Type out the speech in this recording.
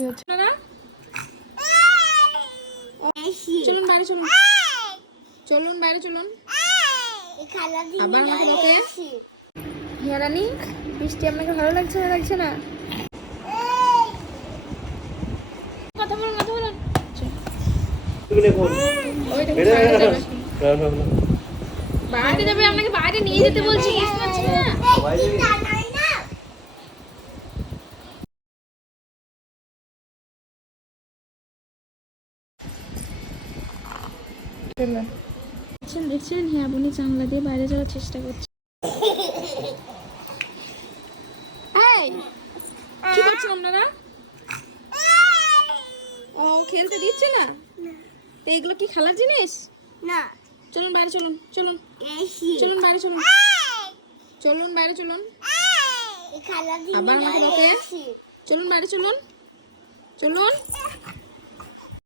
কি হচ্ছে? দাদা চলুন বাইরে চলুন। চলুন বাইরে চলুন। আবার আমাকে বকে? হিয়া রানী বৃষ্টি আপনাকে ভালো লাগছে না লাগছে না? কথা বলুন কথা বলুন। বাইরে যাবে। আপনাকে বাইরে নিয়ে যেতে বলছি না? দেখছেন দেখছেন হ্যাঁ আপনি জানলা দিয়ে বাইরে যাওয়ার চেষ্টা করছে কি করছেন আপনারা? ও খেলতে দিচ্ছে না? তো এইগুলো কি খেলার জিনিস? না। চলুন বাইরে চলুন চলুন। চলুন বাইরে চলুন। চলুন বাইরে চলুন। আবার আমাকে চলুন বাইরে চলুন। চলুন।